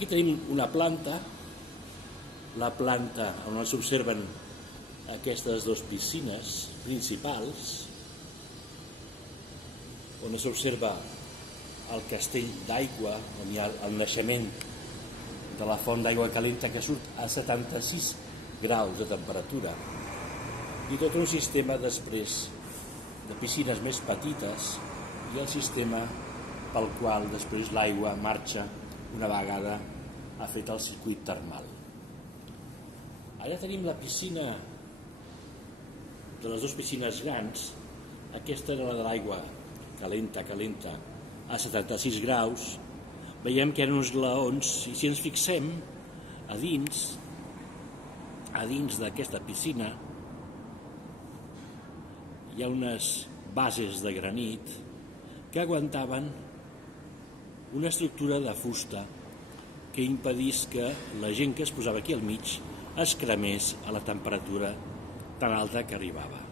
Aquí tenim una planta, la planta on s'observen aquestes dues piscines principals, on s'observa el castell d'aigua, on hi ha el naixement de la font d'aigua calenta que surt a 76 graus de temperatura, i tot un sistema després de piscines més petites i el sistema pel qual després l'aigua marxa una vegada ha fet el circuit termal. Allà tenim la piscina de les dues piscines grans. Aquesta era la de l'aigua calenta a 76 graus. Veiem que eren uns glaons, i si ens fixem a dins d'aquesta piscina hi ha unes bases de granit que aguantaven una estructura de fusta que impedís que la gent que es posava aquí al mig es cremés a la temperatura tan alta que arribava.